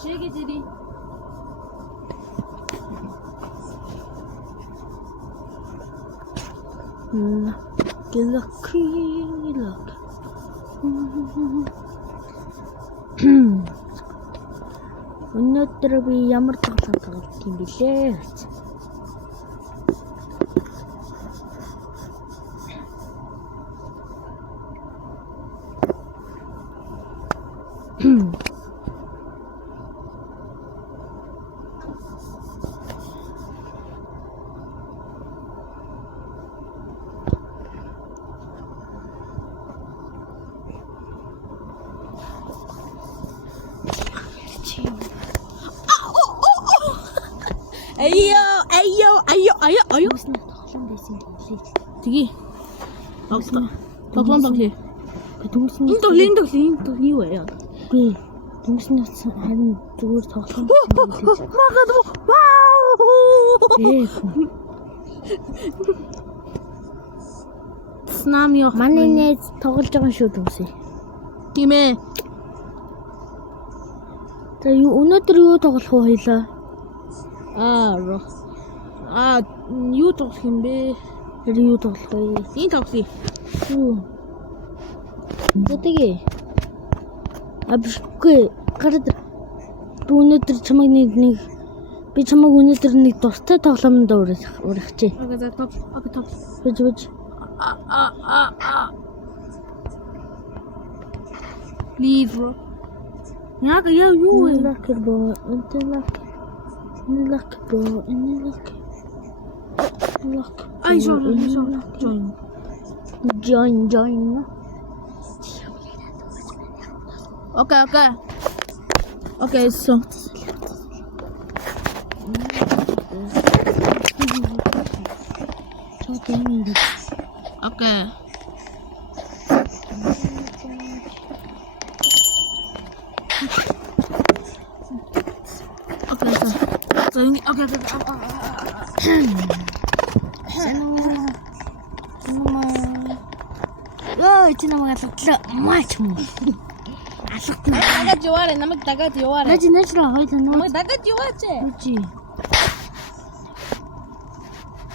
Шегэдери. Гэлэкилэг. Өнөөдөр би ямар тоглоом тоглох юм бэлээ? Аяа. Үснэ тоглоом байсан гэлээ. Тгий. Тоглоом тоглоё. Дүнсэн. Энэ тоглоом юу вэ? Гүй. Дүнсэн харин зүгээр тоглоом гэлээ. Магадгүй. Вау! Снам ёо. Манай нээд тоглож байгаа шүү дүнсээ. Тийм ээ. За өнөөдөр юу тоглох вэ хоёлаа? Юу тоглох юм бэ? Юу тоглох вэ? Энэ тоглоё. Юу? Тэтэгээ. Абшгүй гараад өнөөдөр чамайг нэг би чамайг өнөөдөр нэг дуртай тоглоомд урагчээ. Окей, за топ. Бэж. Leave. Яг юу вэ? Лакер бо. Ай, join. Okay, so. Okay. Чи намайг алгатлаа. Маач юм. Алгатна. Дагаж яваарай, намайг дагаж яваарай. Нажраа хоёлаа нөө. Намайг дагаж яваач. Үгүй.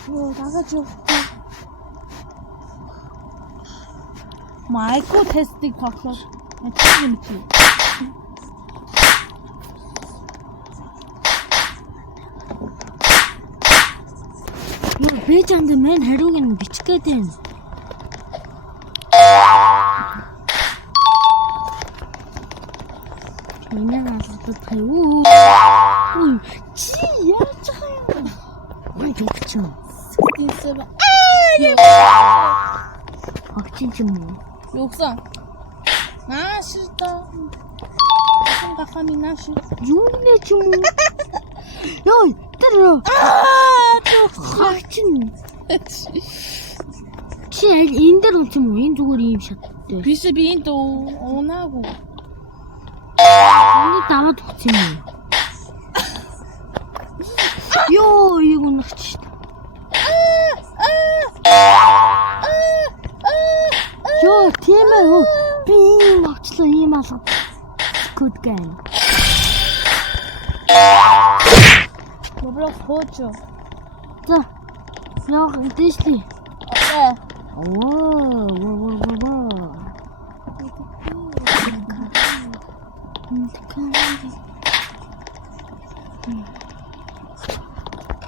Йоо, дагаж яв. Майко тестийг тоглоо. Начиг юм чи. Би чамд мэн хариуг нь бичих гээд байна. Миний алгадах юу? Чи яаж байгаа юм? Мань өгч юм. 67. Огчин юм уу? Юусан? Наашилта. Гахами наашил. Юу нэ ч юм уу? Йой, тэр. Хаачин. Чи энэ дээр унт юм уу? Энэ зүгээр юм шаттай. Биш би энд унаагүй. Оны даваад өгч юм уу? Йоо, яг унагч. Йоо, тийм ээ. Би ногчлоо ийм алга. Good game. Roblox хоочо. За. Яг дэшли.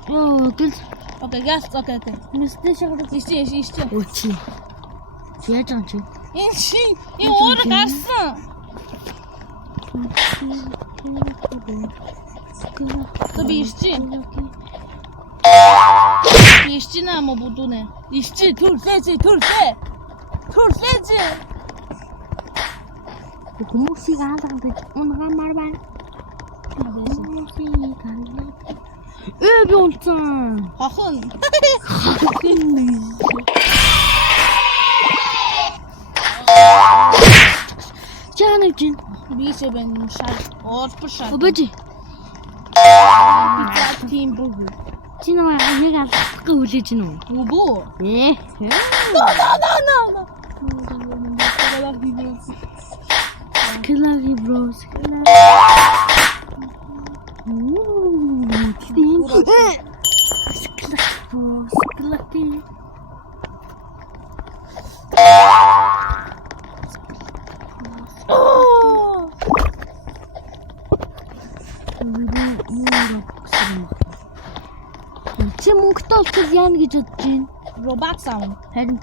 Окей. Окей, газ, окей. Нэстэ шаграх. Ишти. Өчи. Яаж юм чи? Энэ өөр гарсан. Би ишти намо будуне. Ишти төрлээжээ. Хүмүүсийг хаалганд унгамаар байна. Би унтсан. Хахан. Жаначин. Бишэ бэн шал. Орпшаа. Обожи. Би тийм бүгд. Чи намайг яг алахгүй хүлээж гинөө. Үгүй. Скилаги бро. Скилаги. Чи мөнгөтэй болчихвол яана гэж бодож байна? Robux авна. Харин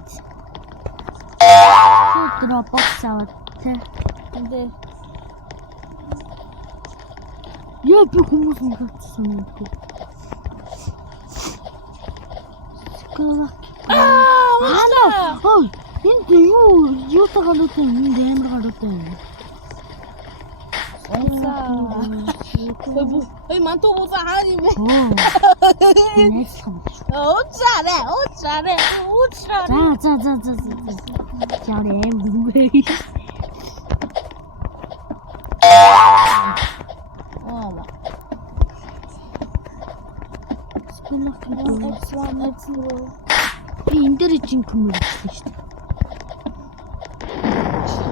Robux аваад тий. Эндээ Яа би хүмүүс ингэсэн юм бэ? Скалак. Ой, энд юу тагалуутай энэ амар гаруутай. Ой мантуу буза хаа юм бэ? Найзлах. Уучаарэ. За. Чарэ юм бэ? Скалак. Би энэ дээр чинь көмөр хийсэн шүү дээ.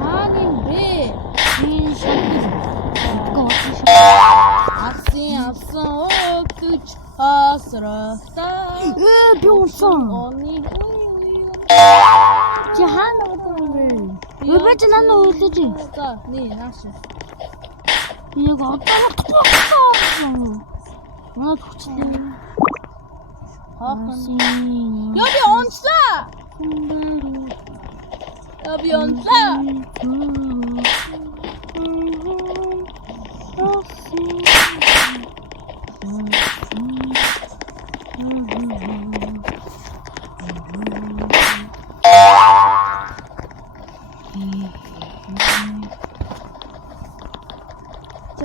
Хааны бэ? Энэ шатны. Авсан өгч асрахта. Би унсан. Оны. Чи хаана удаа вэ? Өбөж нана үйлэж. За, nee, нааш. Би яг одоо Наад хүчтэй. Яби онцлаа.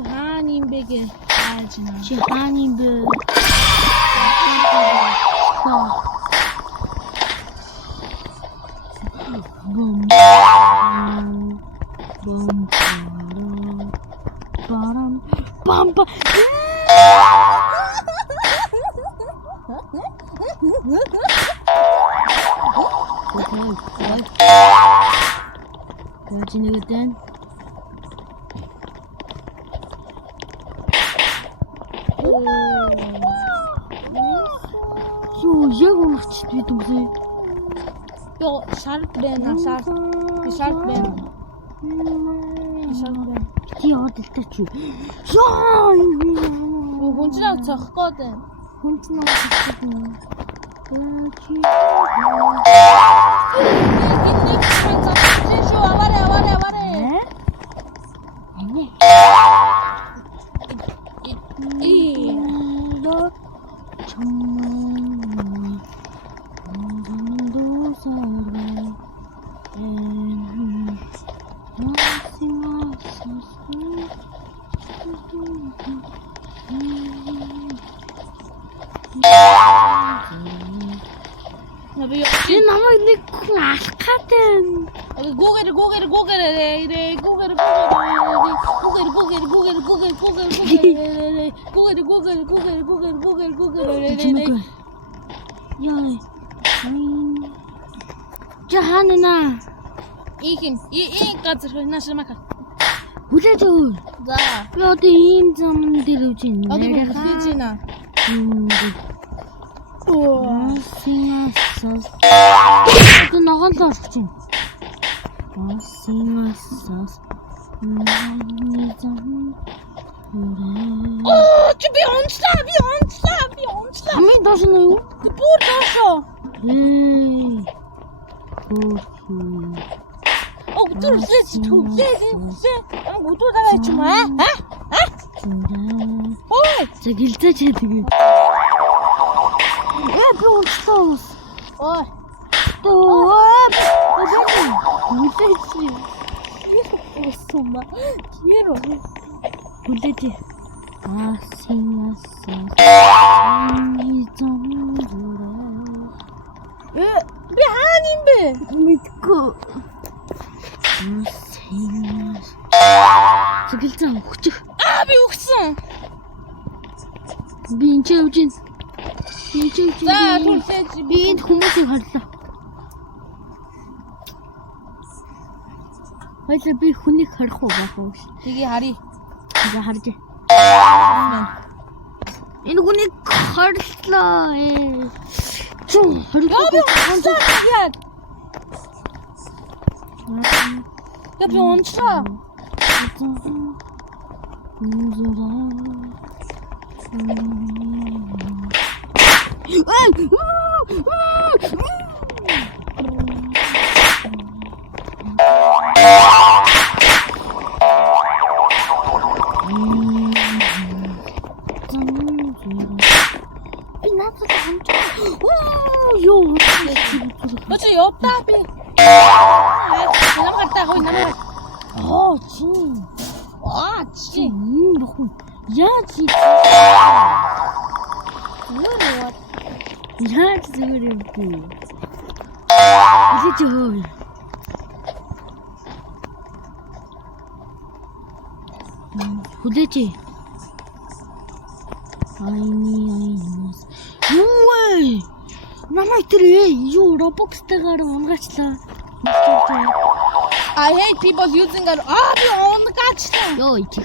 Хаан юм бэ гэ хааж наа. Чи хаан юм бэ? Бам. Яаж нэгдэн? Яг унагч бид үгүй. Yo, шарт байна. Ти одолтой чи. Яа! Хүн чинь цохих гээд байна. Хүн чинь цохих юм. Чи. Аваарэ. Ане. Чи намайг нэг хүн алах гэдэг. Гүүгээр. Яа. Жаханна. Ийм газар наашмаа. Хүлээж өг. За. Би одоо ийм зам дээр үж ин. Одоо хийж байна. Одоо ногоон л орчих чинь. Чи би онцлаа. Амин доош нь юу? Бүр доошоо. Түрлээ. Гудуудаа ч юм аа. Ой, гэлзэж тэгээ. Би унтсан. Ой. Усума. Киро. Хүлээж. Би хаана юм бэ? Мэдгүй. Гэлзэн өгчих. Би өгсөн. Би энэ ч явж гин. За, түлхэж би энд хүмүүсийг харлаа. Хоёлаа би хүнийг харих уу байх уу? Тэгээ харъя. За харж. Энэ хүнийг харлаа. Чуу, Яа би онцлоо. Өчигдөр явдаа би. Намгартаа хой намгаар. Оо чи. Чи. Нөхөн. Яа чи. Яа чи зүгээр юм бэ? Или жоо. Хүлээж. Айнаас. Юу намайг тэр юу Roblox-тайгаар унгаачлаа. I hate people using a би онгаачлаа. Йоо ич.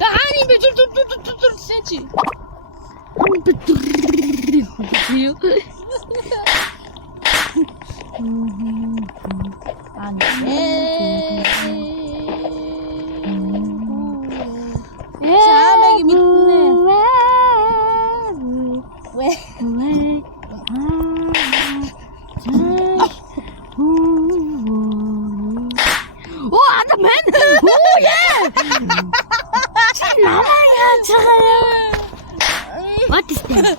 Таани би зүр сэнчи. Чамайг мэднэ. Oh, I'm the man! Oh, yeah! What is that?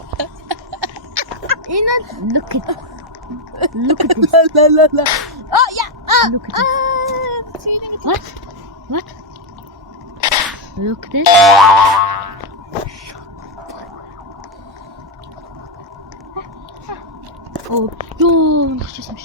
Look at this. La. Oh, yeah. Look at this. What? Look at this. Oh, yo, начисам.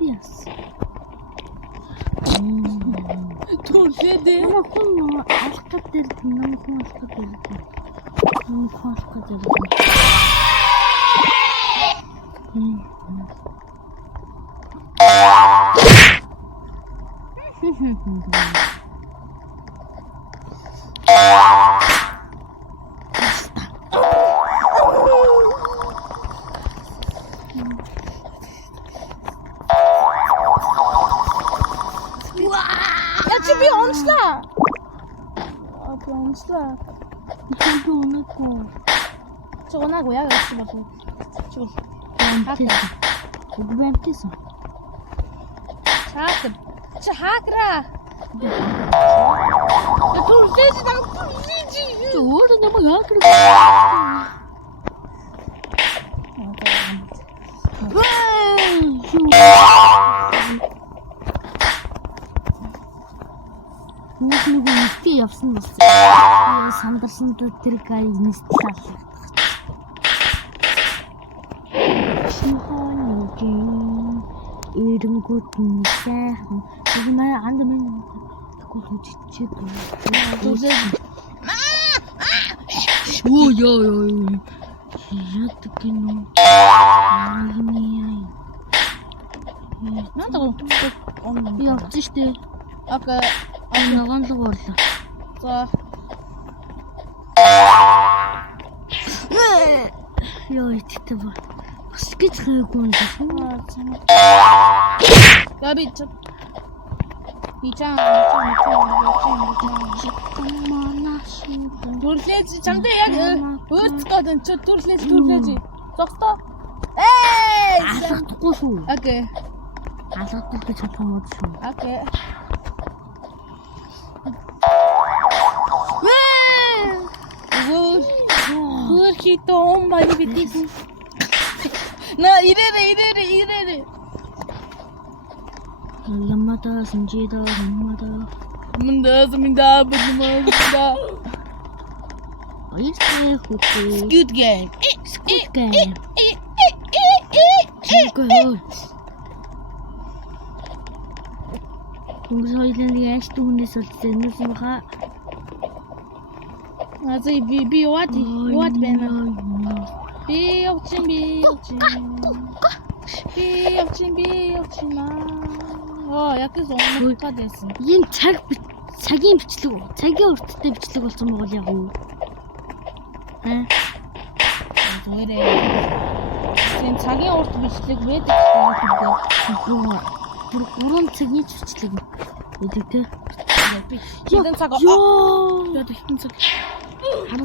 Yes. Туршэдэ. Намайг алах гэдэг Чи би онцлаа. Би онцлаа. Би онцлаа. Чонаагүй яг чи басан. Чул. Бэмтсэн. Хакер. Чи хакера. Туршэд дан туршэжи. Өөр намайг хакер. Нэг явсан бас. Би сандарсан тэр гай нэстлээ. Эрэнгүүд нь сайхан. Тэг маа анд минь тэгвэл чичээд. Оо ёо. Яд гинэ. Надад явж штэ. Окей. Ногоон л уурлаа. За. Ёо иттэй ба. Бас гэж хайггүй юм байна. Я би Түрлээж чамдаа яг өөцгөөд энэ ч түрлээж. Зогсоо. Алгахгүй шүү. Окей. Алгахгүй гэж чадахгүй шүү. Окей. Хито омбай битис. На ирээрээ. Ламмата синжида ламмата. Минда. Хоёр сая хүүтэй. Squid Game. Squid Game. Хүмүүс хоёулаа нэг ааштай хүнээс олсон юм баха. Азай би яваад байна. Би явчихна. Яг л унах гэсэн. Энэ цагийн бичлэг, цагийн урттай бичлэг болсон бол яг уу. Зүгээрээ. Син цагийн урт бичлэг байдаг. 3 цагийн бичлэг байдаг те. Хэдэн цаг? Йоо. Хэдэн цаг?